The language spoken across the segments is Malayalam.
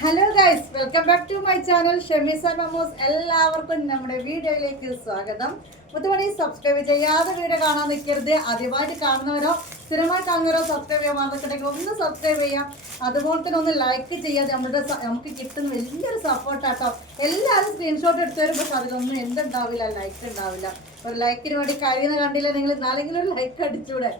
Hello guys welcome back to my channel ഷെമീസ മമോസ് എല്ലാവർക്കും നമ്മുടെ വീഡിയോയിലേക്ക് സ്വാഗതം. മുത്തുമണി സബ്സ്ക്രൈബ് ചെയ്യാതെ വീഡിയോ കാണാൻ നിൽക്കരുത്. ആദ്യമായിട്ട് കാണുന്നവരോ സ്ഥിരമായി കാണുന്നവരോ സബ്സ്ക്രൈബ് ചെയ്യാൻ മറന്നിട്ടുണ്ടെങ്കിൽ ഒന്ന് സബ്സ്ക്രൈബ് ചെയ്യാം അതുപോലെ തന്നെ ഒന്ന് ലൈക്ക് ചെയ്യാതെ നമ്മുടെ നമുക്ക് കിട്ടുന്ന വലിയൊരു സപ്പോർട്ടാട്ടോ എല്ലാവരും സ്ക്രീൻഷോട്ട് എടുത്തു വരും പക്ഷെ അതിലൊന്നും എന്തുണ്ടാവില്ല ലൈക്ക് ഉണ്ടാവില്ല. ഒരു ലൈക്കിന് വേണ്ടി കഴിയുന്ന കണ്ടില്ല നിങ്ങൾ? നാലെങ്കിലും ലൈക്ക് അടിച്ചൂടെ.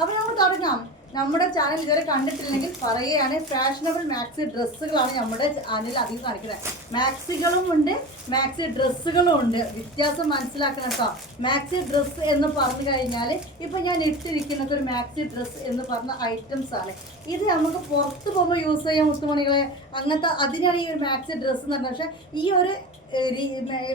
അപ്പോൾ നമ്മൾ തുടങ്ങാം. നമ്മുടെ ചാനൽ ഇതുവരെ കണ്ടിട്ടില്ലെങ്കിൽ പറയുകയാണ് ഫാഷനബിൾ മാക്സി ഡ്രസ്സുകളാണ് നമ്മുടെ ചാനലിൽ അധികം കാണിക്കുന്നത്. മാക്സികളും ഉണ്ട് മാക്സി ഡ്രസ്സുകളും ഉണ്ട് വ്യത്യാസം മനസ്സിലാക്കണം കേട്ടോ. മാക്സി ഡ്രസ്സ് എന്ന് പറഞ്ഞു കഴിഞ്ഞാൽ ഇപ്പം ഞാൻ ഇട്ടിരിക്കുന്നത് ഒരു മാക്സി ഡ്രസ്സ് എന്ന് പറഞ്ഞ ഐറ്റംസ് ആണ്. ഇത് നമുക്ക് പുറത്ത് പോകുമ്പോൾ യൂസ് ചെയ്യാൻ മുത്തുമണികളെ അങ്ങനത്തെ അതിനാണ് ഈ ഒരു മാക്സി ഡ്രസ്സ് എന്ന് പറഞ്ഞത്. പക്ഷേ ഈ ഒരു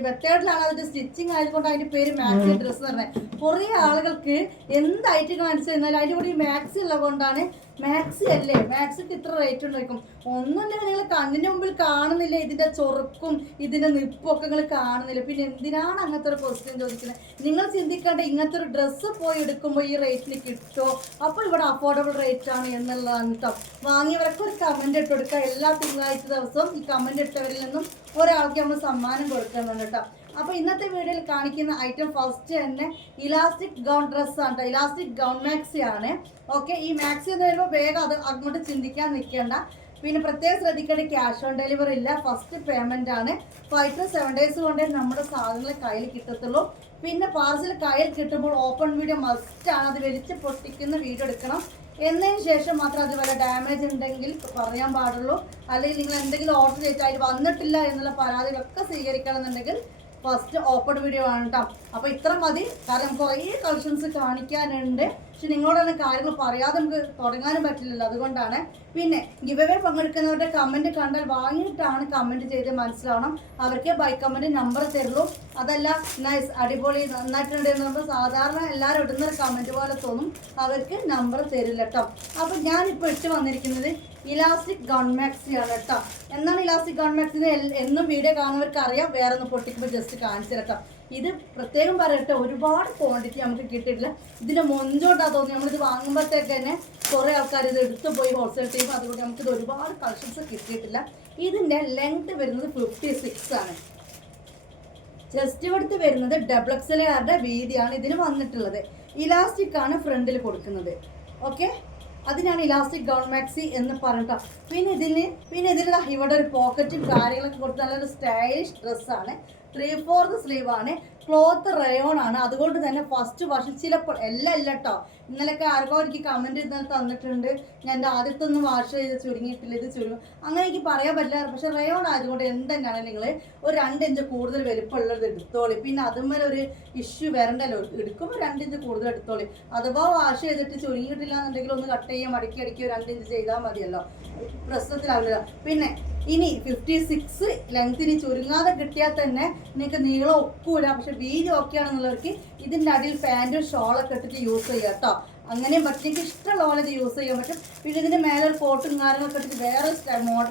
മെത്തേഡിലാണ് അതിന്റെ സ്റ്റിച്ചിങ് ആയതുകൊണ്ട് അതിന്റെ പേര് മാക്സി ഡ്രസ്സ് എന്ന് പറഞ്ഞത്. കുറേ ആളുകൾക്ക് എന്ത് ഐറ്റം കാണിച്ചു അതിന്റെ കൂടി മാക്സി ഉള്ളത് കൊണ്ടാണ് മാക്സി അല്ലേ? മാക്സിക്ക് ഇത്ര റേറ്റ് ഉണ്ടായിരിക്കും. ഒന്നുമില്ല നിങ്ങൾ കണ്ണിന്റെ മുമ്പിൽ കാണുന്നില്ല. ഇതിന്റെ ചൊറുക്കും ഇതിന്റെ നിപ്പൊക്കെ നിങ്ങൾ കാണുന്നില്ല. പിന്നെ എന്തിനാണ് അങ്ങനത്തെ ഒരു ക്വസ്റ്റ്യൻ ചോദിക്കുന്നത്? നിങ്ങൾ ചിന്തിക്കേണ്ട ഇങ്ങനത്തെ ഒരു ഡ്രസ്സ് പോയി എടുക്കുമ്പോൾ ഈ റേറ്റിന് കിട്ടുമോ അപ്പോൾ ഇവിടെ അഫോർഡബിൾ റേറ്റ് ആണ് എന്നുള്ളതാണ് കേട്ടോ വാങ്ങിയവർക്ക് ഒരു കമന്റ് ഇട്ട് കൊടുക്കുക. എല്ലാ തിങ്കളാഴ്ച ദിവസവും ഈ കമന്റ് ഇട്ടവരിൽ നിന്നും ഒരാൾക്ക് നമ്മൾ സമ്മാനം കൊടുക്കുന്നുണ്ട് കേട്ടോ അപ്പൊ ഇന്നത്തെ വീഡിയോയിൽ കാണിക്കുന്ന ഐറ്റം ഫസ്റ്റ് തന്നെ ഇലാസ്റ്റിക് ഗൗൺ ഡ്രസ് ആണ് ഇലാസ്റ്റിക് ഗൗൺ മാക്സി ആണ്. ഓക്കെ ഈ മാക്സി എന്ന് പറയുമ്പോൾ വേഗം അത് അങ്ങോട്ട് ചിന്തിക്കാൻ നിൽക്കേണ്ട. പിന്നെ പ്രത്യേകം ശ്രദ്ധിക്കേണ്ട ക്യാഷ് ഓൺ ഡെലിവറി ഇല്ല. ഫസ്റ്റ് പേയ്മെന്റ് ആണ്. ഫൈവ് ടു സെവൻ ഡേയ്സ് കൊണ്ടേ നമ്മുടെ സാധനങ്ങൾ കയ്യിൽ കിട്ടത്തുള്ളൂ. പിന്നെ പാർസൽ കയ്യിൽ കിട്ടുമ്പോൾ ഓപ്പൺ വീഡിയോ മസ്റ്റ് ആണ്. അത് വലിച്ച് പൊട്ടിക്കുന്ന വീഡിയോ എടുക്കണം. എന്നതിന് ശേഷം മാത്രം അത് വല്ല ഡാമേജ് ഉണ്ടെങ്കിൽ പറയാൻ പാടുള്ളൂ. അല്ലെങ്കിൽ നിങ്ങൾ എന്തെങ്കിലും ഓർഡർ ചെയ്തിട്ട് അതിൽ വന്നിട്ടില്ല എന്നുള്ള പരാതികളൊക്കെ സ്വീകരിക്കണം എന്നുണ്ടെങ്കിൽ ഫസ്റ്റ് ഓപ്പൺ വീഡിയോ ആണ് കേട്ടോ അപ്പോൾ ഇത്ര മതി. കാരണം കുറേ കളക്ഷൻസ് കാണിക്കാനുണ്ട്. പക്ഷെ നിങ്ങളോടാണ് കാര്യങ്ങൾ പറയാതെ നമുക്ക് തുടങ്ങാനും പറ്റില്ലല്ലോ. അതുകൊണ്ടാണ് പിന്നെ ഗിവവേ പങ്കെടുക്കുന്നവരുടെ കമന്റ് കണ്ടാൽ വാങ്ങിയിട്ടാണ് കമന്റ് ചെയ്ത് മനസ്സിലാവണം. അവർക്ക് ബൈ കമന്റ് നമ്പർ തരുള്ളൂ. അതല്ല നൈസ് അടിപൊളി നന്നായിട്ടുണ്ട് എന്ന് പറയുമ്പോൾ സാധാരണ എല്ലാവരും ഇടുന്ന ഒരു കമന്റ് പോലെ തോന്നും. അവർക്ക് നമ്പർ തരില്ല കേട്ടോ അപ്പോൾ ഞാനിപ്പോൾ ഇട്ട് വന്നിരിക്കുന്നത് ഇലാസ്റ്റിക് ഗൺമാക്സിയാണ് കേട്ടോ എന്നാണ് ഇലാസ്റ്റിക് ഗൺമാക്സിന് എന്നും വീഡിയോ കാണുന്നവർക്ക് അറിയാം വേറെ ഒന്ന് പൊട്ടിക്കുമ്പോൾ ജസ്റ്റ് കാണിച്ചു കേട്ടോ ഇത് പ്രത്യേകം പറയട്ടെ ഒരുപാട് ക്വാണ്ടിറ്റി നമുക്ക് കിട്ടിയിട്ടില്ല. ഇതിന്റെ മൊഞ്ചോട്ടാ തോന്നി നമ്മളിത് വാങ്ങുമ്പോഴത്തേക്ക് തന്നെ കുറേ ആൾക്കാർ ഇത് എടുത്തു പോയി ഹോൾസെയിൽ ചെയ്യുമ്പോൾ അതുകൊണ്ട് നമുക്ക് ഇത് ഒരുപാട് കളക്ഷൻസ് കിട്ടിയിട്ടില്ല. ഇതിന്റെ ലെങ്ത് വരുന്നത് ഫിഫ്റ്റി സിക്സ് ആണ്. ചെസ്റ്റ് എടുത്ത് വരുന്നത് ഡബിൾ എക്സലുകാരുടെ വീതിയാണ് ഇതിന് വന്നിട്ടുള്ളത്. ഇലാസ്റ്റിക് ആണ് ഫ്രണ്ടിൽ കൊടുക്കുന്നത്. ഓക്കെ അതിനാണ് ഇലാസ്റ്റിക് ഗൗൺ മാക്സി എന്ന് പറഞ്ഞിട്ടോ. പിന്നെ ഇതിന് പിന്നെ ഇതിലുള്ള ഇവിടെ ഒരു പോക്കറ്റും കാര്യങ്ങളൊക്കെ കൊടുത്ത് നല്ലൊരു സ്റ്റൈലിഷ് ഡ്രസ്സാണ് ത്രീ ഫോർത്ത് സ്ലീവ് ആണ്. ക്ലോത്ത് റയോൺ ആണ്. അതുകൊണ്ട് തന്നെ ഫസ്റ്റ് വാഷിൽ ചിലപ്പോൾ എല്ലാം ഇല്ല കേട്ടോ ഇന്നലെയൊക്കെ ആർക്കോ എനിക്ക് കമന്റ് ഇന്നലെ തന്നിട്ടുണ്ട്. ഞാൻ എന്റെ ആദ്യത്തെ ഒന്ന് വാഷ് ചെയ്ത് ചുരുങ്ങിയിട്ടില്ല ഇത് ചുരു അങ്ങനെ എനിക്ക് പറയാൻ പറ്റില്ല. പക്ഷെ റയോൺ ആയതുകൊണ്ട് എന്തെന്നാണ് നിങ്ങൾ ഒരു രണ്ട് ഇഞ്ച് കൂടുതൽ വലിപ്പമുള്ളത് എടുത്തോളി. പിന്നെ അതുമ്മേലെ ഒരു ഇഷ്യൂ വരണ്ടല്ലോ. എടുക്കുമ്പോൾ രണ്ട് ഇഞ്ച് കൂടുതൽ എടുത്തോളി. അഥവാ വാഷ് ചെയ്തിട്ട് ചുരുങ്ങിയിട്ടില്ല എന്നുണ്ടെങ്കിൽ ഒന്ന് കട്ട് ചെയ്യാൻ മടക്കി അടിക്കുകയോ രണ്ട് ഇഞ്ച് ചെയ്താൽ മതിയല്ലോ. പ്രശ്നത്തിലാവില്ല പിന്നെ ഇനി ഫിഫ്റ്റി സിക്സ് ലെങ്തിന് ചുരുങ്ങാതെ കിട്ടിയാൽ തന്നെ നിങ്ങൾക്ക് നീളം ഒക്കൂല പക്ഷെ വീതി ഓക്കെ ആണെന്നുള്ളവർക്ക് ഇതിന്റെ അടിയിൽ പാന്റും ഷോളൊക്കെ ഇട്ടിട്ട് യൂസ് ചെയ്യാം കേട്ടോ. അങ്ങനെയും പറ്റും എനിക്ക് ഇഷ്ടമുള്ള പോലെ ഇത് യൂസ് ചെയ്യാൻ പറ്റും. പിന്നെ ഇതിന്റെ മേലെ ഒരു കോട്ടും കാര്യങ്ങളൊക്കെ ഇട്ടിട്ട് വേറെ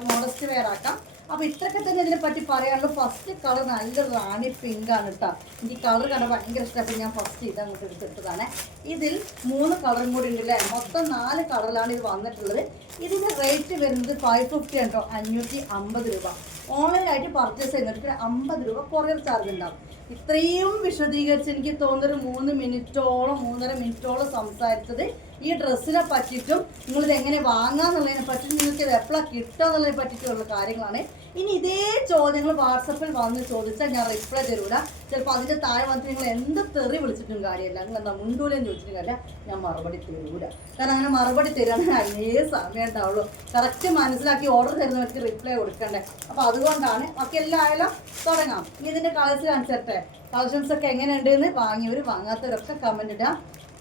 മോഡസ്റ്റ് വെയർ ആക്കാം. അപ്പോൾ ഇത്രയൊക്കെ തന്നെ ഇതിനെ പറ്റി പറയാനുള്ളൂ. ഫസ്റ്റ് കളർ നല്ല റാണി പിങ്ക് ആണ് കേട്ടോ എനിക്ക് കളർ കണ്ട ഭയങ്കര ഇഷ്ടപ്പെട്ടു ഞാൻ ഫസ്റ്റ് ഇത് അങ്ങോട്ട് എടുത്തിട്ടതാണ് ഇതിൽ മൂന്ന് കളറും കൂടി ഉണ്ട് അല്ലേ മൊത്തം നാല് കളറിലാണ് ഇത് വന്നിട്ടുള്ളത്. ഇതിന്റെ റേറ്റ് വരുന്നത് ഫൈവ് ഫിഫ്റ്റി കേട്ടോ അഞ്ഞൂറ്റി അമ്പത് രൂപ ഓൺലൈനായിട്ട് പർച്ചേസ് ചെയ്യുന്നവർക്ക് അമ്പത് രൂപ കൊറിയർ ചാർജ് ഉണ്ടാവും. ഇത്രയും വിശദീകരിച്ച് എനിക്ക് തോന്നുന്നൊരു മൂന്ന് മിനിറ്റോളം മൂന്നര മിനിറ്റോളം സംസാരിച്ചത് ഈ ഡ്രസ്സിനെ പറ്റിയിട്ടും നിങ്ങളിത് എങ്ങനെ വാങ്ങാന്നുള്ളതിനെ പറ്റിയിട്ടും നിങ്ങൾക്ക് ഇത് എപ്പോഴാണ് കിട്ടുക എന്നുള്ളതിനെ പറ്റിയിട്ടുള്ള കാര്യങ്ങളാണ്. ഇനി ഇതേ ചോദ്യങ്ങൾ വാട്സപ്പിൽ വന്ന് ചോദിച്ചാൽ ഞാൻ റിപ്ലൈ തരൂല. ചിലപ്പോൾ അതിന്റെ താഴെ വന്നിട്ട് നിങ്ങൾ എന്ത് തെറി വിളിച്ചിട്ടും കാര്യമില്ല. നിങ്ങൾ എന്താ മുണ്ടൂലെന്ന് ചോദിച്ചിട്ടും കാര്യമില്ല. ഞാൻ മറുപടി തരൂല. കാരണം അങ്ങനെ മറുപടി തരാൻ അതേ സമയം ഉണ്ടാവുള്ളൂ. കറക്റ്റ് മനസ്സിലാക്കി ഓർഡർ തരുന്നവർക്ക് റിപ്ലൈ കൊടുക്കണ്ടേ? അപ്പോൾ അതുകൊണ്ടാണ് ബാക്കി എല്ലാം തുടങ്ങാം. ഇനി ഇതിന്റെ കളേഴ്സ് കാണിച്ചിട്ടെ കളക്ഷൻസ് ഒക്കെ എങ്ങനെയുണ്ട് എന്ന് വാങ്ങിയവർ വാങ്ങാത്തവരൊക്കെ കമന്റ് ഇടാം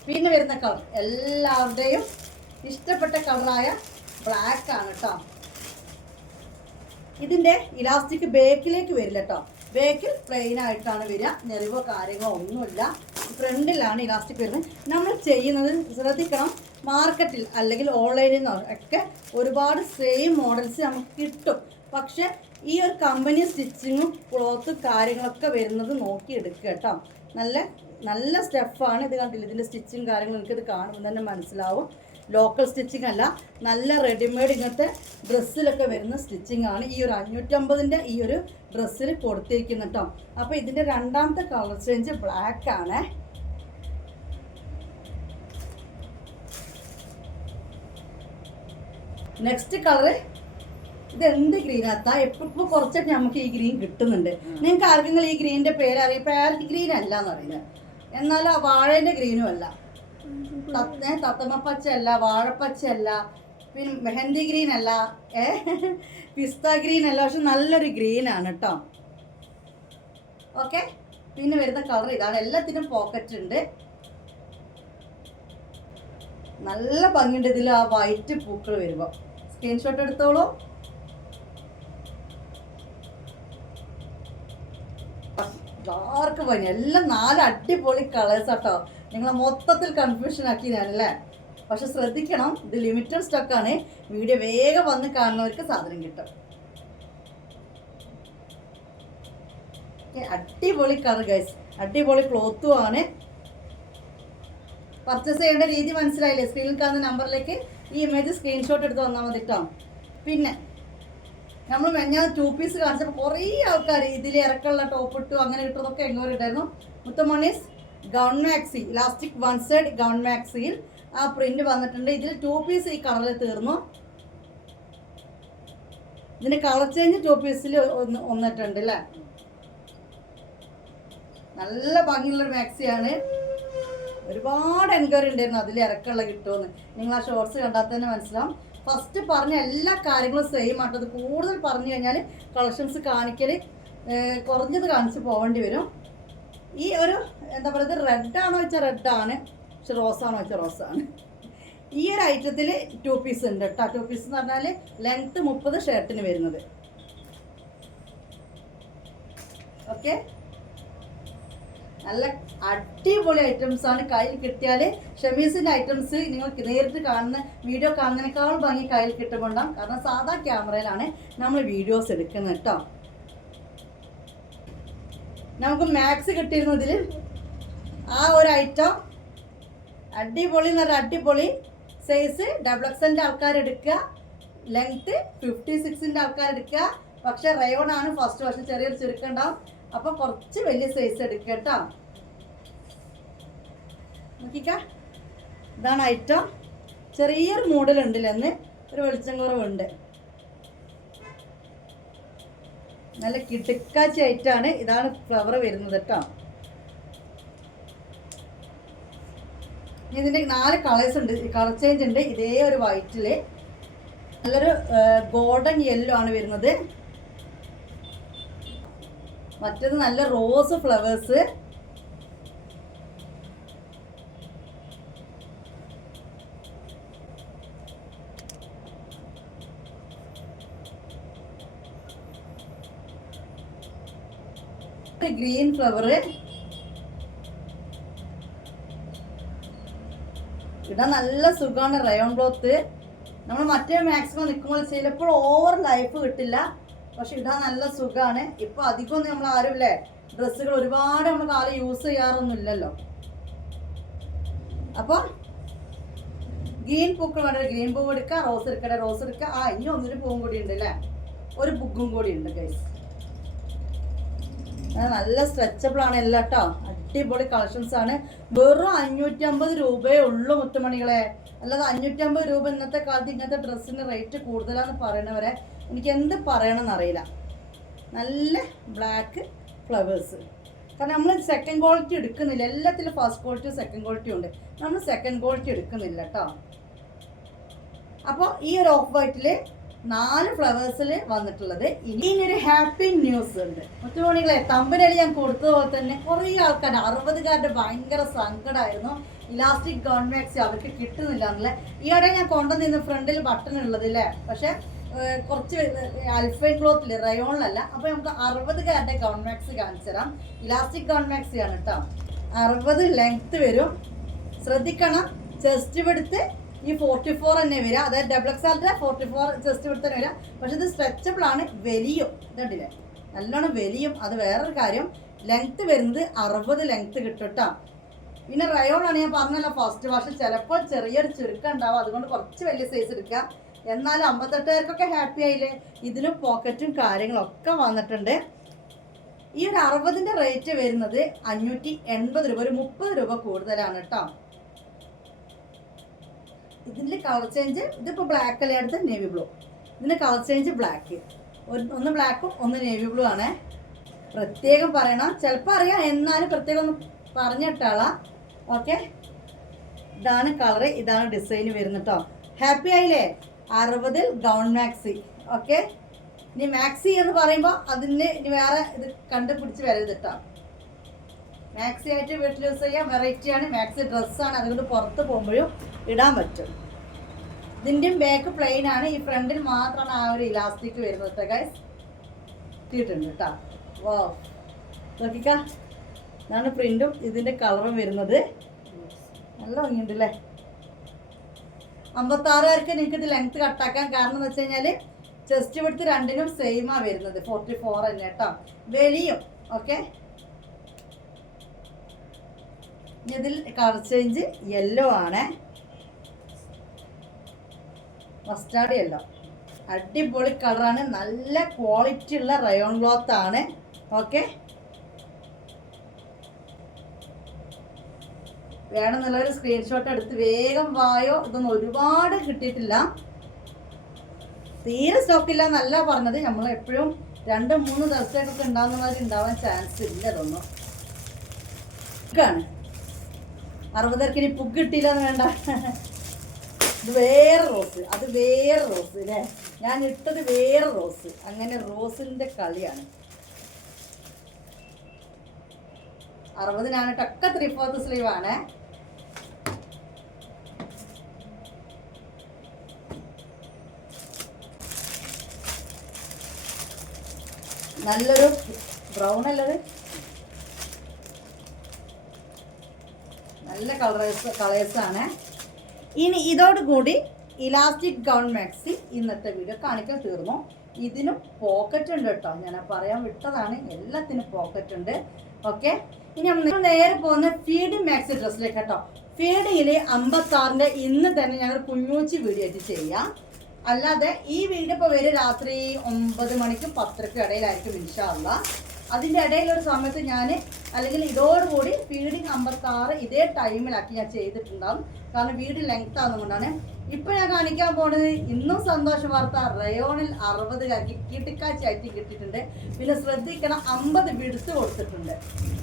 പിന്നെ വരുന്ന കളർ എല്ലാവരുടെയും ഇഷ്ടപ്പെട്ട കളറായ ബ്ലാക്ക് ആണ് കേട്ടോ ഇതിന്റെ ഇലാസ്റ്റിക് ബേക്കിലേക്ക് വരില്ല കേട്ടോ ബേക്കിൽ പ്ലെയിൻ ആയിട്ടാണ് വരിക. ഞെറിവോ കാര്യങ്ങളോ ഒന്നുമില്ല. ഫ്രണ്ടിലാണ് ഇലാസ്റ്റിക് വരുന്നത്. നമ്മൾ ചെയ്യുന്നത് ശ്രദ്ധിക്കണം. മാർക്കറ്റിൽ അല്ലെങ്കിൽ ഓൺലൈനിൽ ഒക്കെ ഒരുപാട് സെയിം മോഡൽസ് നമുക്ക് കിട്ടും. പക്ഷെ ഈ ഒരു കമ്പനി സ്റ്റിച്ചിങ്ങും ക്ലോത്തും കാര്യങ്ങളൊക്കെ വരുന്നത് നോക്കി എടുക്കുക കേട്ടോ നല്ല നല്ല സ്റ്റെപ്പാണ് ഇത് കണ്ടില്ല? ഇതിന്റെ സ്റ്റിച്ചിങ് കാര്യങ്ങളും എനിക്കിത് കാണുമ്പോൾ തന്നെ മനസ്സിലാവും. ലോക്കൽ സ്റ്റിച്ചിങ് അല്ല നല്ല റെഡിമെയ്ഡ് ഇങ്ങനത്തെ ഡ്രസ്സിലൊക്കെ വരുന്ന സ്റ്റിച്ചിങ് ആണ്. ഈ ഒരു അഞ്ഞൂറ്റമ്പതിന്റെ ഈ ഒരു ഡ്രസ്സിൽ കൊടുത്തിരിക്കുന്നത് കേട്ടോ അപ്പോൾ ഇതിന്റെ രണ്ടാമത്തെ കളർ ചേഞ്ച് ബ്ലാക്ക് ആണ്. നെക്സ്റ്റ് കളറ് ഇത് എന്ത് ഗ്രീനാത്താ എപ്പോ ഇപ്പൊ കുറച്ചൊക്കെ നമുക്ക് ഈ ഗ്രീൻ കിട്ടുന്നുണ്ട്. നിങ്ങൾക്ക് ആർക്കെങ്കിലും ഈ ഗ്രീനിന്റെ പേര് അറിയാം പേര് ഗ്രീൻ അല്ല എന്ന് പറയുന്നത് എന്നാൽ ആ വാഴേന്റെ ഗ്രീനും അല്ല. തത്ത തത്തമ്മ പച്ച അല്ല വാഴപ്പച്ച അല്ല പിന്നെ മെഹന്തി ഗ്രീൻ അല്ല ഏ? പിസ്ത ഗ്രീൻ അല്ല പക്ഷെ നല്ലൊരു ഗ്രീൻ ആണ് കേട്ടോ ഓക്കെ? പിന്നെ വരുന്ന കളർ ഇതാണ്. എല്ലാത്തിനും പോക്കറ്റ് ഉണ്ട്. നല്ല ഭംഗിയുണ്ട് ഇതിൽ ആ വൈറ്റ് പൂക്കൾ വരുമ്പോൾ സ്ക്രീൻഷോട്ട് എടുത്തോളൂ. ഡാർക്ക് പനി എല്ലാം നാല് അടിപൊളി കളേഴ്സ് ആട്ടോ നിങ്ങളെ മൊത്തത്തിൽ കൺഫ്യൂഷൻ ആക്കി ഞാനല്ലേ പക്ഷെ ശ്രദ്ധിക്കണം ഇത് ലിമിറ്റഡ് സ്റ്റോക്കാണ് വീഡിയോ വേഗം വന്ന് കാണുന്നവർക്ക് സാധനം കിട്ടും. അടിപൊളി കളർ ഗൈസ് അടിപൊളി ക്ലോത്തും ആണ്. പർച്ചേസ് ചെയ്യേണ്ട രീതി മനസ്സിലായില്ലേ? സ്ക്രീനിൽ കാണുന്ന നമ്പറിലേക്ക് ഈ ഇമേജ് സ്ക്രീൻഷോട്ട് എടുത്ത് വന്നാൽ മതി കേട്ടോ പിന്നെ നമ്മൾ ഞാൻ ടു പീസ് കാണിച്ചപ്പോൾ കുറേ ആൾക്കാർ ഇതിൽ ഇറക്കമുള്ള ടോപ്പ് ഇട്ടു അങ്ങനെ കിട്ടുന്നതൊക്കെ എങ്ങോട്ടുണ്ടായിരുന്നു മുത്തമണീസ് gown maxi elastic one side gown മാക്സിയിൽ ആ പ്രിന്റ് വന്നിട്ടുണ്ട്. ഇതിൽ ടു പീസ് ഈ കളറിൽ തീർന്നു. ഇതിന് കളർ ചേഞ്ച് ടു പീസിൽ ഒന്ന് ഒന്നിട്ടുണ്ട് അല്ലേ നല്ല ഭംഗിയുള്ളൊരു മാക്സിയാണ്. ഒരുപാട് എൻക്വയറി ഉണ്ടായിരുന്നു അതിൽ ഇറക്കമുള്ള കിട്ടുമെന്ന്. നിങ്ങൾ ആ ഷോർട്സ് കണ്ടാൽ തന്നെ മനസ്സിലാവും. ഫസ്റ്റ് പറഞ്ഞ എല്ലാ കാര്യങ്ങളും സെയിം ആട്ടത് കൂടുതൽ പറഞ്ഞു കഴിഞ്ഞാൽ കളക്ഷൻസ് കാണിക്കൽ കുറഞ്ഞത് കാണിച്ച് പോകേണ്ടി വരും. ഈ ഒരു എന്താ പറയുക റെഡ് ആണോ വെച്ചാൽ റെഡ് ആണ് പക്ഷെ റോസ് ആണോ വെച്ചാൽ റോസ് ആണ്. ഈ ഒരു ഐറ്റത്തിൽ ടു പീസ് ഉണ്ട് കേട്ടോ ടു പീസ് എന്ന് പറഞ്ഞാൽ ലെങ്ത്ത് മുപ്പത് ഷർട്ടിന് വരുന്നത്. ഓക്കെ നല്ല അടിപൊളി ഐറ്റംസ് ആണ്. കയ്യിൽ കിട്ടിയാൽ ഷമീസിന്റെ ഐറ്റംസ് നിങ്ങൾ നേരിട്ട് കാണുന്ന വീഡിയോ കാണുന്നതിനേക്കാൾ ഭംഗി കയ്യിൽ കിട്ടുമ്പോണ്ടാവും. കാരണം സാധാ ക്യാമറയിലാണ് നമ്മൾ വീഡിയോസ് എടുക്കുന്നത് കേട്ടോ നമുക്ക് മാക്സ് കിട്ടിയിരുന്നതിൽ ആ ഒരു ഐറ്റം അടിപൊളി എന്ന് പറഞ്ഞാൽ അടിപൊളി സൈസ് ഡബിൾ എക്സലിന്റെ ആൾക്കാർ എടുക്കുക. ലെങ്ത്ത് ഫിഫ്റ്റി സിക്സിന്റെ ആൾക്കാർ എടുക്കുക. പക്ഷേ റയോൺ ആണ് ഫസ്റ്റ് വർഷം ചെറിയൊരു ചുരുക്കുണ്ടാവും അപ്പോൾ കുറച്ച് വലിയ സൈസ് എടുക്കുക കേട്ടോ. നോക്കിക്ക. ഇതാണ് ഐറ്റം ചെറിയൊരു മൂടലുണ്ട് അന്ന്? ഒരു വെളിച്ചം കുറവുണ്ട്. നല്ല കിടക്കാച്ചി ആയിട്ടാണ് ഇതാണ് ഫ്ലവർ വരുന്നത് കേട്ടോ. ഇതിന്റെ നാല് കളേഴ്സ് ഉണ്ട്. കളർ ചേഞ്ച് ഉണ്ട്. ഇതേ ഒരു വൈറ്റിൽ നല്ലൊരു ഗോൾഡൻ യെല്ലോ ആണ് വരുന്നത്. മറ്റേത് നല്ല റോസ് ഫ്ലവേഴ്സ് ഗ്രീൻ ഫ്ലവർ ഇടാൻ നല്ല സുഖമാണ് റയോൺ ക്ലോത്ത് നമ്മൾ മറ്റേ മാക്സിമം നിൽക്കുമ്പോൾ ചിലപ്പോൾ ഓവർ ലൈഫ് കിട്ടില്ല. പക്ഷെ ഇടാൻ നല്ല സുഖമാണ്. ഇപ്പൊ അധികമൊന്നും നമ്മൾ ആരും ഇല്ലേ? ഡ്രസ്സുകൾ ഒരുപാട് നമ്മൾ കാലം യൂസ് ചെയ്യാറൊന്നും ഇല്ലല്ലോ. അപ്പൊ ഗ്രീൻ പൂക്കൾ വേണ്ട? ഗ്രീൻ പൂവ് എടുക്കുക റോസ് എടുക്കട്ടെ റോസ് എടുക്കുക ആ ഇനി ഒന്നൊരു പൂവും കൂടി ഉണ്ട് അല്ലേ ഒരു ബുക്കും കൂടി ഉണ്ട് ഗൈസ് നല്ല സ്ട്രെച്ചബിൾ ആണ് എല്ലാം കേട്ടോ അടിപൊളി കളക്ഷൻസ് ആണ്. വെറും അഞ്ഞൂറ്റി അമ്പത് രൂപയേ ഉള്ളൂ മുത്തുമണികളെ. അല്ലാതെ അഞ്ഞൂറ്റി അമ്പത് രൂപ ഇന്നത്തെ കാലത്ത് ഇങ്ങനത്തെ ഡ്രസ്സിന്റെ റേറ്റ് കൂടുതലാന്ന് പറയണവരെ എനിക്ക് എന്ത് പറയണമെന്ന് അറിയില്ല. നല്ല ബ്ലാക്ക് ഫ്ലവേഴ്സ് കാരണം നമ്മൾ സെക്കൻഡ് ക്വാളിറ്റി എടുക്കുന്നില്ല. എല്ലാത്തിലും ഫസ്റ്റ് ക്വാളിറ്റി സെക്കൻഡ് ക്വാളിറ്റി ഉണ്ട്. നമ്മൾ സെക്കൻഡ് ക്വാളിറ്റി എടുക്കുന്നില്ല കേട്ടോ അപ്പോൾ ഈ ഒരു ഓഫ് വൈറ്റിൽ നാല് ഫ്ലവേഴ്സിൽ വന്നിട്ടുള്ളത്. ഇനി ഒരു ഹാപ്പി ന്യൂസ് ഉണ്ട്. മുത്തുമണികളെ തമ്പനടി ഞാൻ കൊടുത്തതുപോലെ തന്നെ കുറേ ആൾക്കാർ അറുപതുകാരുടെ ഭയങ്കര സങ്കടമായിരുന്നു ഇലാസ്റ്റിക് ഗവൺമാക്സ് അവർക്ക് കിട്ടുന്നില്ല എന്നുള്ള ഈയിടെ ഞാൻ കൊണ്ടുവന്നിരുന്ന ഫ്രണ്ടിൽ ബട്ടൺ ഉള്ളത് അല്ലേ പക്ഷെ കുറച്ച് അൽഫൈൻ ക്ലോത്തിൽ റയോണിലല്ല അപ്പൊ നമുക്ക് അറുപതുകാരുടെ ഗവൺമാക്സ് കാണിച്ചു തരാം. ഇലാസ്റ്റിക് ഗവൺമാക്സ് ആണ് കേട്ടോ. അറുപത് ലെങ്ത് വരും. ശ്രദ്ധിക്കണം. ചെസ്റ്റ് വിടുത്ത് ഈ ഫോർട്ടി ഫോർ തന്നെ വരിക. അതായത് ഡബിൾ എക്സ് ആlte ഫോർട്ടി ഫോർ ചെസ്റ്റ് കൊടുത്തു തന്നെ വരിക. പക്ഷെ ഇത് സ്ട്രെച്ചബിൾ ആണ്. വലിയും. ഇതുണ്ടല്ലേ? നല്ലോണം വലിയും. അത് വേറൊരു കാര്യം. ലെങ്ത് വരുന്നത് അറുപത് ലെങ്ത് കിട്ടും പിന്നെ റയോൺ ആണ് ഞാൻ പറഞ്ഞല്ലോ ഫസ്റ്റ് വാഷ് ചിലപ്പോൾ ചെറിയൊരു ചുരുക്കം ഉണ്ടാവും. അതുകൊണ്ട് കുറച്ച് വലിയ സൈസ് എടുക്കുക. എന്നാലും അമ്പത്തെട്ടുകാർക്കൊക്കെ ഹാപ്പി ആയില്ലേ? ഇതിലും പോക്കറ്റും കാര്യങ്ങളൊക്കെ വന്നിട്ടുണ്ട്. ഈ ഒരു അറുപതിന്റെ റേറ്റ് വരുന്നത് അഞ്ഞൂറ്റി എൺപത് രൂപ. ഒരു മുപ്പത് രൂപ കൂടുതലാണ് കേട്ടോ. ഇതിന്റെ കളർ ചേഞ്ച് ഇതിപ്പോൾ ബ്ലാക്ക് അല്ലേ? അടുത്ത് നേവി ബ്ലൂ ഇതിന്റെ കളർ ചേഞ്ച് ബ്ലാക്ക് ഒന്ന് ബ്ലാക്കും ഒന്ന് നേവി ബ്ലൂ ആണ്. പ്രത്യേകം പറയണം. ചിലപ്പോൾ അറിയാം. എന്നാലും പ്രത്യേകം ഒന്ന് പറഞ്ഞിട്ടാളാ ഓക്കെ ഇതാണ് കളർ ഇതാണ് ഡിസൈൻ വരുന്നത് ഹാപ്പി ആയില്ലേ? അറുപതിൽ ഗൗൺ മാക്സി ഓക്കെ ഇനി മാക്സി എന്ന് പറയുമ്പോൾ അതിന് ഇനി വേറെ ഇത് കണ്ടുപിടിച്ച് വരരുത് കേട്ടോ മാക്സി ആയിട്ട് വീട്ടിൽ യൂസ് ചെയ്യാം വെറൈറ്റി ആണ്. മാക്സി ഡ്രസ്സാണ് അതുകൊണ്ട് പുറത്ത് പോകുമ്പോഴും ഇടാൻ പറ്റും. ഇതിന്റെയും ബാക്ക് പ്ലെയിൻ ആണ്. ഈ ഫ്രണ്ടിൽ മാത്രമാണ് ആ ഒരു ഇലാസ്റ്റിക് വരുന്നത് ഗൈസ് കിട്ടിയിട്ടുണ്ട് കേട്ടോ വാ നോക്കിക്ക. ഇതാണ് പ്രിന്റും ഇതിന്റെ കളറും വരുന്നത്. നല്ല ഭംഗിയുണ്ട് അല്ലേ അമ്പത്താറ് പേർക്ക് നിങ്ങൾക്ക് ഇത് ലെങ്ത് കട്ടാക്കാൻ കാരണം എന്ന് വെച്ച് കഴിഞ്ഞാൽ ചെസ്റ്റ് വിടുത്ത് രണ്ടിനും സെയിമാണ് വരുന്നത്. ഫോർട്ടി ഫോർ തന്നെ കേട്ടോ വലിയും ഓക്കെ ഇതിൽ കളർ ചേഞ്ച് യെല്ലോ ആണ്. മസ്റ്റാർഡ് യെല്ലോ അടിപൊളി കളറാണ് നല്ല ക്വാളിറ്റി ഉള്ള റയോൺ ക്ലോത്ത് ആണ്. ഓക്കെ വേണമെന്നുള്ളൊരു സ്ക്രീൻഷോട്ട് എടുത്ത് വേഗം വായോ. ഇതൊന്നും ഒരുപാട് കിട്ടിയിട്ടില്ല. തീരെ സ്റ്റോക്കില്ല എന്നല്ല പറഞ്ഞത്. നമ്മൾ എപ്പോഴും രണ്ട് മൂന്ന് ദിവസത്തേക്കൊക്കെ ഉണ്ടാകുന്നവർ ഉണ്ടാവാൻ ചാൻസ് ഇല്ല ഇതൊന്നും. പുക്കാണ് അറുപതർക്ക് ഇനി പുക്ക് എന്ന് വേണ്ട. ഇത് വേറെ റോസ് അത് വേറെ റോസ് അല്ലേ ഞാൻ ഇട്ടത് വേറെ റോസ്. അങ്ങനെ റോസിന്റെ കളിയാണ്. അറുപതിനാണ് ടക്ക ത്രീ ഫോർത്ത് സ്ലീവ് ആണ്. നല്ലൊരു ബ്രൗൺ അല്ലത് നല്ല കളേഴ്സ് കളേഴ്സാണ് ഇനി ഇതോടുകൂടി ഇലാസ്റ്റിക് ഗൗൺ മാക്സി ഇന്നത്തെ വീഡിയോ കാണിക്കാൻ തീർന്നു. ഇതിനും പോക്കറ്റ് ഉണ്ട് കേട്ടോ. ഞാൻ പറയാൻ വിട്ടതാണ്. എല്ലാത്തിനും പോക്കറ്റ് ഉണ്ട്. ഓക്കെ ഇനി നമ്മൾ നേരെ പോകുന്ന ഫീഡ് മാക്സി ഡ്രസ്സിലേക്ക് കേട്ടോ. ഫീഡിങ്ങിൽ അമ്പത്താറിന്റെ ഇന്ന് തന്നെ ഞങ്ങൾ കുഞ്ഞൂച്ചി വീഡിയോ ആയിട്ട് ചെയ്യാം. അല്ലാതെ ഈ വീഡിയോ ഇപ്പോൾ വരും രാത്രി ഒമ്പത് മണിക്കും പത്തരക്കും ഇടയിലായിരിക്കും ഇൻഷാല്ല അതിന്റെ ഇടയിലൊരു സമയത്ത് ഞാൻ അല്ലെങ്കിൽ ഇതോടുകൂടി ഫീഡിങ് അമ്പത്താറ് ഇതേ ടൈമിലാക്കി ഞാൻ ചെയ്തിട്ടുണ്ടാവും. കാരണം വീട് ലെങ്ത് ആകുന്നതുകൊണ്ടാണ് ഇപ്പം ഞാൻ കാണിക്കാൻ പോണത് ഇന്നും സന്തോഷ വാർത്ത. റയോണിൽ അറുപത് കാക്കി കിട്ടിക്കാച്ചായിട്ട് കിട്ടിയിട്ടുണ്ട്. പിന്നെ ശ്രദ്ധിക്കണം അമ്പത് വിടുത്ത് കൊടുത്തിട്ടുണ്ട്.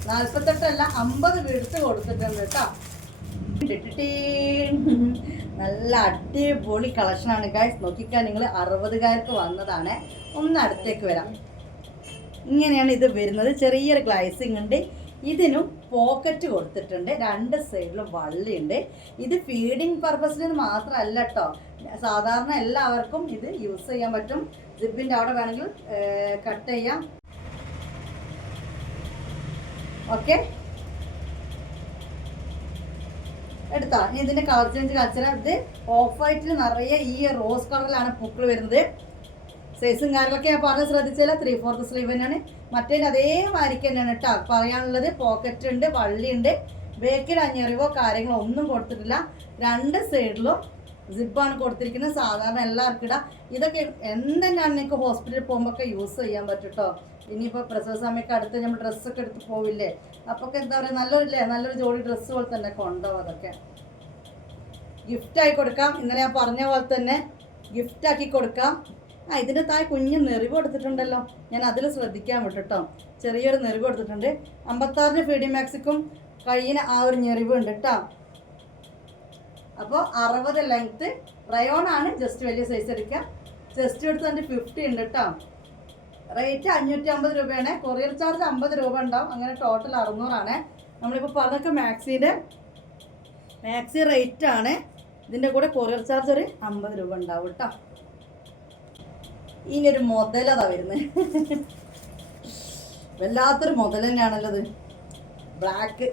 നാൽപ്പത്തെട്ടല്ല അമ്പത് വിടുത്ത് കൊടുത്തിട്ടുണ്ട് കേട്ടോ. നല്ല അടിപൊളി കളക്ഷനാണ് ഗായ്സ് നോക്കിക്കാൻ നിങ്ങൾ അറുപതുകാർക്ക് വന്നതാണ്. ഒന്ന് അടുത്തേക്ക് വരാം. ഇങ്ങനെയാണ് ഇത് വരുന്നത്. ചെറിയൊരു ഗ്ലൈസിങ് ഉണ്ട്. ഇതിനും പോക്കറ്റ് കൊടുത്തിട്ടുണ്ട്. രണ്ട് സൈഡിലും വള്ളിയുണ്ട് ഇത് ഫീഡിങ് പർപ്പസിന് മാത്രമല്ല കേട്ടോ സാധാരണ എല്ലാവർക്കും ഇത് യൂസ് ചെയ്യാൻ പറ്റും. ജിബിന്റെ അവിടെ വേണമെങ്കിൽ കട്ട് ചെയ്യാം. ഓക്കെ എടുത്താ. ഇതിന്റെ കളർ ചേഞ്ച് കച്ചറ ഇത് ഓഫ് വൈറ്റിൽ നിറയെ ഈ റോസ് കളറിലാണ് പൂക്കൾ വരുന്നത്. സൈസും കാര്യങ്ങളൊക്കെ ഞാൻ പറഞ്ഞ് ശ്രദ്ധിച്ചാൽ ത്രീ ഫോർത്ത് സ്ലീവ് തന്നെയാണ്. മറ്റേ വാരിക്ക് തന്നെയാണ് കേട്ടോ പറയാനുള്ളത് പോക്കറ്റ് ഉണ്ട് വള്ളി ഉണ്ട്. ബേക്കിൽ അഞ്ഞറിവോ കാര്യങ്ങളോ ഒന്നും കൊടുത്തിട്ടില്ല. രണ്ട് സൈഡിലും സിബാണ് കൊടുത്തിരിക്കുന്നത്. സാധാരണ എല്ലാവർക്കും ഇടാം. ഇതൊക്കെ എന്തെന്നാണ് നിങ്ങൾക്ക് ഹോസ്പിറ്റലിൽ പോകുമ്പോൾ ഒക്കെ യൂസ് ചെയ്യാൻ പറ്റും കേട്ടോ ഇനിയിപ്പോൾ പ്രസവ സമയത്ത് അടുത്ത് നമ്മൾ ഡ്രസ്സൊക്കെ എടുത്ത് പോവില്ലേ? അപ്പോൾ ഒക്കെ എന്താ പറയുക നല്ലൊരില്ലേ? നല്ലൊരു ജോഡി ഡ്രസ്സ് പോലെ തന്നെ കൊണ്ടുപോകും അതൊക്കെ. ഗിഫ്റ്റായി കൊടുക്കാം. ഇന്നലെ ഞാൻ പറഞ്ഞ പോലെ തന്നെ ഗിഫ്റ്റാക്കി കൊടുക്കാം. ആ ഇതിന്റെ താഴെ കുഞ്ഞ് നെറിവ് കൊടുത്തിട്ടുണ്ടല്ലോ. ഞാൻ അതിൽ ശ്രദ്ധിക്കാൻ വിട്ടോ ചെറിയൊരു നെറിവ് കൊടുത്തിട്ടുണ്ട്. അമ്പത്താറിന് ഫീഡി മാക്സിക്കും കയ്യിന് ആ ഒരു ഞെറിവ് ഉണ്ട് കേട്ടോ. അപ്പോൾ അറുപത് ലെങ്ത്ത് റയോൺ ആണ് ജസ്റ്റ് വലിയ സൈസ് എടുക്കാം ജസ്റ്റ് എടുത്ത് തന്നെ ഫിഫ്റ്റി ഉണ്ട് കേട്ടോ. റേറ്റ് അഞ്ഞൂറ്റി അമ്പത് രൂപയാണ്. കൊറിയർ ചാർജ് അമ്പത് രൂപ ഉണ്ടാവും. അങ്ങനെ ടോട്ടൽ അറുന്നൂറാണ്. നമ്മളിപ്പോൾ പറഞ്ഞൊക്കെ മാക്സിന്റെ മാക്സി റേറ്റ് ആണ്. ഇതിന്റെ കൂടെ കൊറിയർ ചാർജ് ഒരു അമ്പത് രൂപ ഉണ്ടാവും കേട്ടോ. ഇനി ഒരു മുതലതാ വരുന്നത് വല്ലാത്തൊരു മുതൽ തന്നെയാണല്ലോ അത് ബ്ലാക്ക്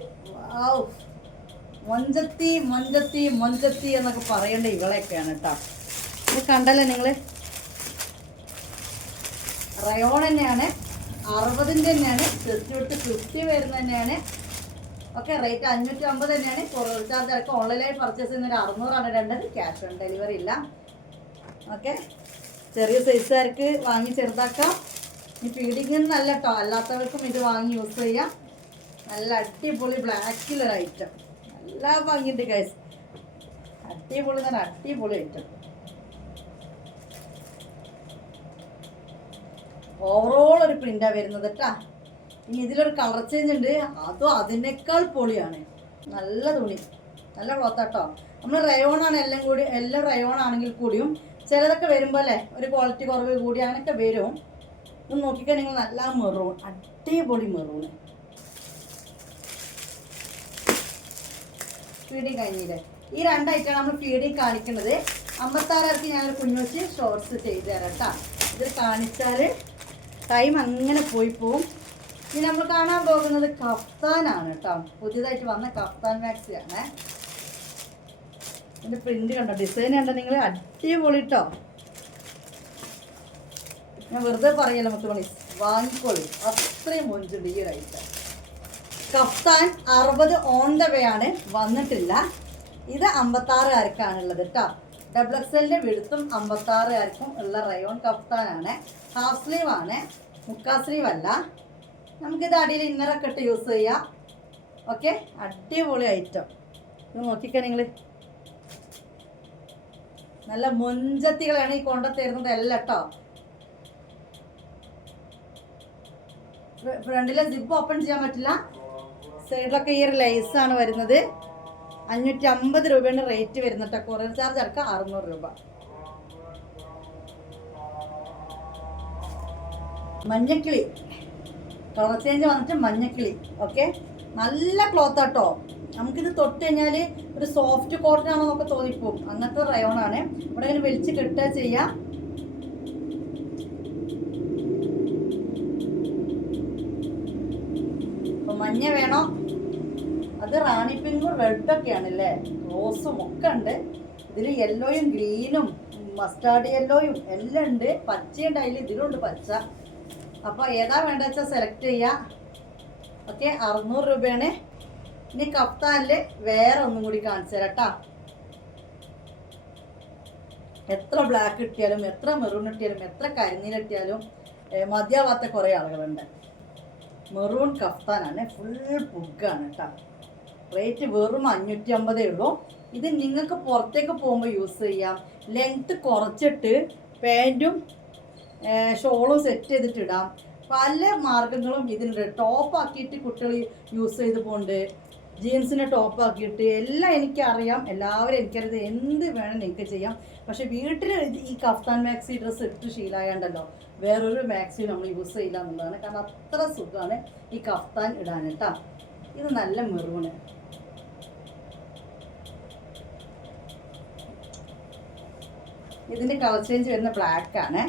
മൊഞ്ചത്തി മൊഞ്ചത്തി മൊഞ്ചത്തി എന്നൊക്കെ പറയേണ്ട ഇവളെയൊക്കെയാണ് കേട്ടോ. ഇത് കണ്ടല്ലേ നിങ്ങൾ റയോൺ തന്നെയാണ് അറുപതിന്റെ തന്നെയാണ് ജസ്റ്റ് തൊട്ട് ഫിഫ്റ്റി വരുന്ന തന്നെയാണ്. ഓക്കെ റേറ്റ് അഞ്ഞൂറ്റി അമ്പത് തന്നെയാണ് കൊറിയർ അടക്കം ഓൺലൈനായി പർച്ചേസ് ചെയ്യുന്ന ഒരു അറുന്നൂറാണ്. രണ്ടത് ക്യാഷ് ഓൺ ഡെലിവറി ഇല്ല. ഓക്കെ. ചെറിയ സൈസുകാർക്ക് വാങ്ങി ചെറുതാക്കാം. ഈ ഫീഡിങ് നല്ല കേട്ടോ അല്ലാത്തവർക്കും ഇത് വാങ്ങി യൂസ് ചെയ്യാം. നല്ല അടിപൊളി ബ്ലാക്കിലൊരു ഐറ്റം നല്ല ഭംഗിയുണ്ട് ഗൈസ് അടിപൊളി നല്ല അടിപൊളി ഐറ്റം ഓവറോൾ ഒരു പ്രിന്റാണ് വരുന്നത് കേട്ടാ ഇനി ഇതിലൊരു കളർ ചേഞ്ച് ഉണ്ട്. അതും അതിനേക്കാൾ പൊളിയാണ്. നല്ല തുണി. നല്ല ക്ലോത്ത് കേട്ടോ നമ്മൾ റയോണാണ് എല്ലാം കൂടി എല്ലാം റയോൺ ആണെങ്കിൽ കൂടിയും ചിലതൊക്കെ വരുമ്പോൾ അല്ലേ ഒരു ക്വാളിറ്റി കുറവ് കൂടി അങ്ങനെയൊക്കെ വരും. ഇത് നോക്കിക്കാൻ നിങ്ങൾ നല്ല മെറൂൺ അടിപൊളി മെറൂൺ ഫീഡിങ് കഴിഞ്ഞില്ലേ? ഈ രണ്ടായിട്ടാണ് നമ്മൾ ഫീഡിങ് കാണിക്കുന്നത്. അമ്പത്താറായിരത്തി ഞങ്ങൾ കുഞ്ഞുവച്ച് ഷോർട്സ് ചെയ്ത് തരാം കേട്ടോ. ഇത് കാണിച്ചാൽ ടൈം അങ്ങനെ പോയി പോവും. ഇനി നമ്മൾ കാണാൻ പോകുന്നത് കഫ്താനാണ് കേട്ടോ. പുതിയതായിട്ട് വന്ന കഫ്താൻ മാക്സി ആണ് ഇതിന്റെ പ്രിന്റ് കണ്ടോ? ഡിസൈൻ കണ്ടോ നിങ്ങൾ അടിപൊളി കേട്ടോ ഞാൻ വെറുതെ പറയല്ല മുത്തുമണി. വാങ്ങിക്കോളി. അത്രയും മുഞ്ചുണ്ട് ഈ ഐറ്റം കഫ്താൻ അറുപത് ഓൺ ദ വേ ആണ്. വന്നിട്ടില്ല. ഇത് അമ്പത്താറുകാർക്കാണുള്ളത് കേട്ടോ ഡബിൾ എക്സലിന്റെ വെടുത്തും അമ്പത്താറുകാർക്കും ഉള്ള റയോൺ കഫ്താനാണ് ഹാഫ് സ്ലീവ് ആണ്. മുക്കാ സ്ലീവ് അല്ല. നമുക്കിത് അടിയിൽ ഇന്നറൊക്കെ ഇട്ട് യൂസ് ചെയ്യാം. ഓക്കെ അടിപൊളി ഐറ്റം ഇത് നോക്കിക്കാൻ നിങ്ങൾ നല്ല മുഞ്ചത്തികളാണ് ഈ കൊണ്ടത്തരുന്നത് എല്ലാം കേട്ടോ ഫ്രണ്ടിലെ സിപ്പ് ഓപ്പൺ ചെയ്യാൻ പറ്റില്ല. സൈഡിലൊക്കെ ഈ ഒരു ആണ് വരുന്നത്. അഞ്ഞൂറ്റി അമ്പത് രൂപയാണ് റേറ്റ് വരുന്നത് കൊറിയർ ചാർജ് അടക്കം അറുന്നൂറ് രൂപ. മഞ്ഞക്കിളി. കളർ ചേഞ്ച് വന്നിട്ട് മഞ്ഞക്കിളി. ഓക്കെ നല്ല ക്ലോത്ത് ആട്ടോ നമുക്കിത് തൊട്ട് കഴിഞ്ഞാൽ ഒരു സോഫ്റ്റ് കോട്ടൺ ആണോ നമുക്ക് തോന്നിപ്പോകും അങ്ങനത്തെ റയോൺ ആണ്. ഇവിടെ ഇങ്ങനെ വലിച്ച് കിട്ടുക ചെയ്യാം. മഞ്ഞ വേണോ? അത് റാണി പിങ്കും റെഡൊക്കെയാണ് അല്ലേ റോസും ഒക്കെ ഉണ്ട്. ഇതിൽ യെല്ലോയും ഗ്രീനും മസ്റ്റാർഡ് യെല്ലോയും എല്ലാം ഉണ്ട്. പച്ചയുണ്ട് അതിൽ ഇതിലുണ്ട് പച്ച. അപ്പോൾ ഏതാ വേണ്ട വെച്ചാൽ സെലക്ട് ചെയ്യുക ഓക്കെ അറുന്നൂറ് രൂപയാണ്. ഇനി കപ്താനിൽ വേറെ ഒന്നും കൂടി കാണിച്ചു തരാം കേട്ടാ എത്ര ബ്ലാക്ക് കിട്ടിയാലും എത്ര മെറൂൺ കിട്ടിയാലും എത്ര കരിനീല മതിയാവാത്ത കുറേ ആളുകളുണ്ട്. മെറൂൺ കഫ്താനാണ് ഫുൾ പുഗാണ് കേട്ടോ റേറ്റ് വെറും അഞ്ഞൂറ്റി അമ്പതേ ഉള്ളൂ. ഇത് നിങ്ങൾക്ക് പുറത്തേക്ക് പോകുമ്പോൾ യൂസ് ചെയ്യാം. ലെങ്ത് കുറച്ചിട്ട് പാന്റും ഷോളും സെറ്റ് ചെയ്തിട്ട് ഇടാം. പല മാർഗങ്ങളും ഇതിനുണ്ട് ടോപ്പ് ആക്കിയിട്ട് കുട്ടികൾ യൂസ് ചെയ്ത് പോകുന്നുണ്ട് ജീൻസിനെ ടോപ്പാക്കിയിട്ട് എല്ലാം എനിക്കറിയാം. എല്ലാവരും എനിക്കറിയത് എന്ത് വേണം നിങ്ങൾക്ക് ചെയ്യാം. പക്ഷെ വീട്ടിൽ ഈ കഫ്താൻ മാക്സി ഡ്രസ്സ് ഇട്ട് ശീലമായണ്ടല്ലോ വേറൊരു മാക്സി നമ്മൾ യൂസ് ചെയ്യില്ല എന്നുള്ളതാണ്. കാരണം അത്ര സുഖമാണ് ഈ കഫ്താൻ ഇടാൻ കേട്ടോ ഇത് നല്ല മെറൂണ്. ഇതിന്റെ കളർ ചേഞ്ച് വരുന്ന ബ്ലാക്ക് ആണ്.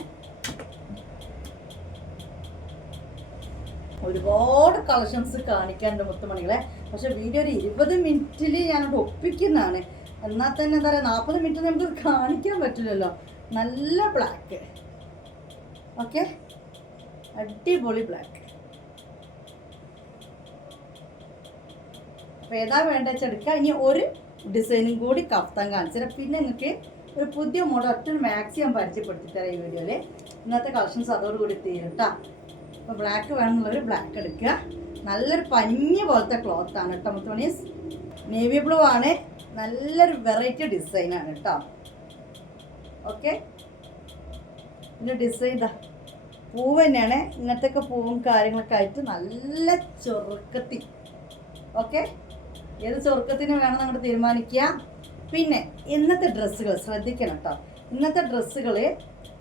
ഒരുപാട് കളക്ഷൻസ് കാണിക്കാനുണ്ട് മുത്തുമണികളെ. പക്ഷെ വീഡിയോ ഒരു ഇരുപത് മിനിറ്റിൽ ഞാനത് ഒപ്പിക്കുന്നതാണ്. എന്നാൽ തന്നെ എന്താ പറയുക നാൽപ്പത് മിനിറ്റ് നമുക്ക് കാണിക്കാൻ പറ്റില്ലല്ലോ. നല്ല ബ്ലാക്ക് ഓക്കെ അടിപൊളി ബ്ലാക്ക് അപ്പോൾ ഏതാ വേണ്ട വെച്ചെടുക്കുക ഇനി ഒരു ഡിസൈനും കൂടി കഫ്താൻ കാണിച്ചുതരാം പിന്നെ നിങ്ങൾക്ക് ഒരു പുതിയ മോഡൽ ഒറ്റ മാക്സി ഞാൻ പരിചയപ്പെടുത്തി തരാം ഈ വീഡിയോയിൽ ഇന്നത്തെ കളക്ഷൻസ് അതോടുകൂടി തീരും കേട്ടോ അപ്പോൾ ബ്ലാക്ക് വേണമെന്നുള്ളവർ ബ്ലാക്ക് എടുക്കുക. നല്ലൊരു പഞ്ഞി പോലത്തെ ക്ലോത്ത് ആണ് കേട്ടോ മുത്തുമണീസ് നേവി ബ്ലൂ ആണ്. നല്ലൊരു വെറൈറ്റി ഡിസൈനാണ് കേട്ടോ. ഓക്കെ ഇതിന്റെ ഡിസൈൻ ഇതാ. പൂവ് തന്നെയാണ്. ഇങ്ങനത്തെ പൂവും കാര്യങ്ങളൊക്കെ ആയിട്ട് നല്ല ചൊറുക്കത്തി. ഓക്കെ ഏത് ചൊറുക്കത്തിന് വേണം നിങ്ങൾ തീരുമാനിക്കുക പിന്നെ ഇന്നത്തെ ഡ്രസ്സുകൾ ശ്രദ്ധിക്കണം കേട്ടോ. ഇന്നത്തെ ഡ്രസ്സുകൾ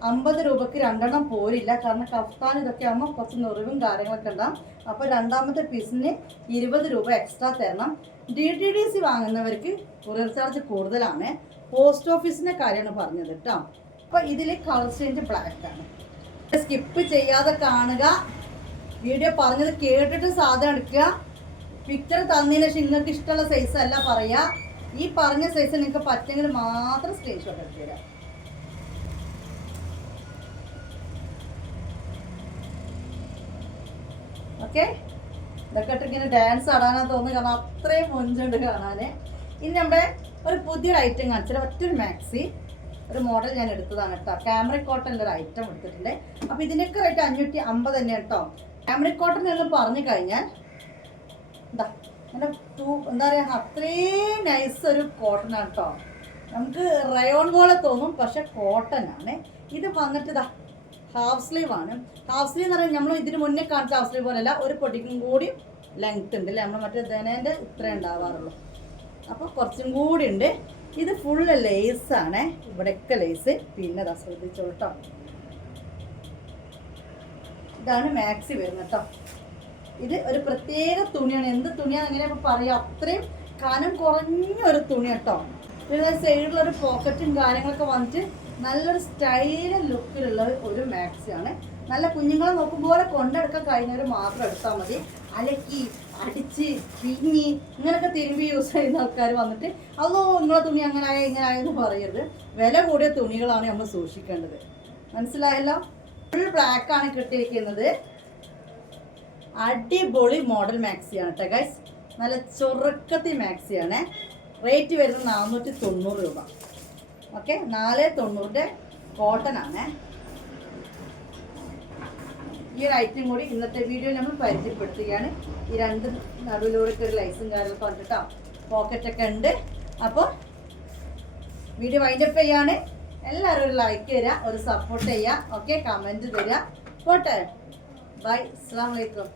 അമ്പത് രൂപക്ക് രണ്ടെണ്ണം പോരില്ല. കാരണം കഫ്താൻ ഇതൊക്കെ ആകുമ്പോൾ കുറച്ച് നെറിവും കാര്യങ്ങളൊക്കെ ഉണ്ടാവും. അപ്പോൾ രണ്ടാമത്തെ പീസിന് ഇരുപത് രൂപ എക്സ്ട്രാ തരണം. ഡി ടി ഡി സി വാങ്ങുന്നവർക്ക് കൊറിയർ ചാർജ് കൂടുതലാണ്. പോസ്റ്റ് ഓഫീസിന്റെ കാര്യമാണ് പറഞ്ഞത് കേട്ടോ. അപ്പോൾ ഇതിൽ കളർ ചേഞ്ച് ബ്ലാക്ക് ആണ്. സ്കിപ്പ് ചെയ്യാതെ കാണുക. വീഡിയോ പറഞ്ഞത് കേട്ടിട്ട് സാധനം എടുക്കുക. പിക്ചർ തന്നതിന് ശേഷം നിങ്ങൾക്ക് ഇഷ്ടമുള്ള സൈസ് അല്ല പറയാ ഈ പറഞ്ഞ സൈസ് നിങ്ങൾക്ക് പറ്റെങ്കിൽ മാത്രം സ്ക്രീൻഷോട്ട് എടുത്തു തരാം ഓക്കെ. ഇതൊക്കെ ഇട്ട് ഇങ്ങനെ ഡാൻസ് ആടാനാ തോന്നുന്നു. കാരണം അത്രയും മുഞ്ചുണ്ട് കാണാൻ ഇനി നമ്മുടെ ഒരു പുതിയൊരു ഐറ്റം കാണിച്ചാൽ ഒറ്റൊരു മാക്സി ഒരു മോഡൽ ഞാൻ എടുത്തതാണ് കേട്ടോ. ക്യാമറ കോട്ടന്റെ ഒരു ഐറ്റം എടുത്തിട്ടുണ്ട്. അപ്പോൾ ഇതിനൊക്കെ റേറ്റ് അഞ്ഞൂറ്റി അമ്പത് തന്നെ കേട്ടോ ക്യാമറ കോട്ടൺ എന്ന് പറഞ്ഞു കഴിഞ്ഞാൽ എന്താ അങ്ങനെ ടൂ എന്താ പറയുക അത്രയും നൈസ് ഒരു കോട്ടൺ ആണ് കേട്ടോ. നമുക്ക് റയോൺ പോലെ തോന്നും പക്ഷെ കോട്ടൺ ആണ്. ഇത് വന്നിട്ട് ഇതാ ഹാഫ് സ്ലീവ് ആണ്. ഹാഫ് സ്ലീവ് എന്ന് പറയുന്നത് നമ്മൾ ഇതിന് മുന്നേ കാണിച്ച ഹാഫ് സ്ലീവ് പോലെയല്ല ഒരു പൊട്ടിക്കും കൂടി ലെങ്ത് ഉണ്ട് അല്ലേ? നമ്മൾ മറ്റേ ധനേന്റെ ഇത്ര ഉണ്ടാവാറുള്ളൂ. അപ്പോൾ കുറച്ചും കൂടി ഉണ്ട്. ഇത് ഫുള്ള് ആണ്. ഇവിടെയൊക്കെ ലേസ് പിന്നെ അതാ ശ്രദ്ധിച്ചോട്ടോ ഇതാണ് മാക്സി വരുന്നത് കേട്ടോ ഇത് ഒരു പ്രത്യേക തുണിയാണ്. എന്ത് തുണിയാണ് അങ്ങനെ ഇപ്പം പറയാം? അത്രയും കനം കുറഞ്ഞ ഒരു തുണി കേട്ടോ പിന്നെ സൈഡിലുള്ള ഒരു പോക്കറ്റും കാര്യങ്ങളൊക്കെ വന്നിട്ട് നല്ലൊരു സ്റ്റൈലൻ ലുക്കിലുള്ള ഒരു മാക്സിയാണ്. നല്ല കുഞ്ഞുങ്ങളെ നോക്കുമ്പോൾ കൊണ്ടെടുക്കാൻ കഴിഞ്ഞവർ മാത്രം എടുത്താൽ മതി. അലക്കി അടിച്ച് തിങ്ങി ഇങ്ങനെയൊക്കെ തിരുമ്പി യൂസ് ചെയ്യുന്ന ആൾക്കാർ വന്നിട്ട് അതോ നിങ്ങളെ തുണി അങ്ങനെ ആയ ഇങ്ങനെ ആയെന്ന് പറയരുത്. വില കൂടിയ തുണികളാണ് നമ്മൾ സൂക്ഷിക്കേണ്ടത്. മനസ്സിലായല്ലോ? ഫുൾ ബ്ലാക്ക് ആണ് കിട്ടിയിരിക്കുന്നത്. അടിപൊളി മോഡൽ മാക്സിയാണ് കേട്ടോ ഗൈസ് നല്ല ചുറുക്കത്തി മാക്സിയാണ് റേറ്റ് വരുന്നത് നാനൂറ്റി തൊണ്ണൂറ് രൂപ. ഓക്കെ നാല് തൊണ്ണൂറിന്റെ കോട്ടൺ ആണ്. ഈ ഒരു ഐറ്റം കൂടി ഇന്നത്തെ വീഡിയോ നമ്മൾ പരിചയപ്പെടുത്തുകയാണ്. ഈ രണ്ട് നടുവിലൂടെയൊക്കെ ഒരു ലൈസും കാര്യങ്ങളൊക്കെ പോക്കറ്റ് പോക്കറ്റൊക്കെ ഉണ്ട്. അപ്പോൾ വീഡിയോ വൈൻഡപ്പ് ചെയ്യാണ്. എല്ലാവരും ഒരു ലൈക്ക് തരിക ഒരു സപ്പോർട്ട് ചെയ്യുക ഓക്കെ കമന്റ് തരിക പോട്ടെ. ബൈ അസ്സാം വലൈക്കും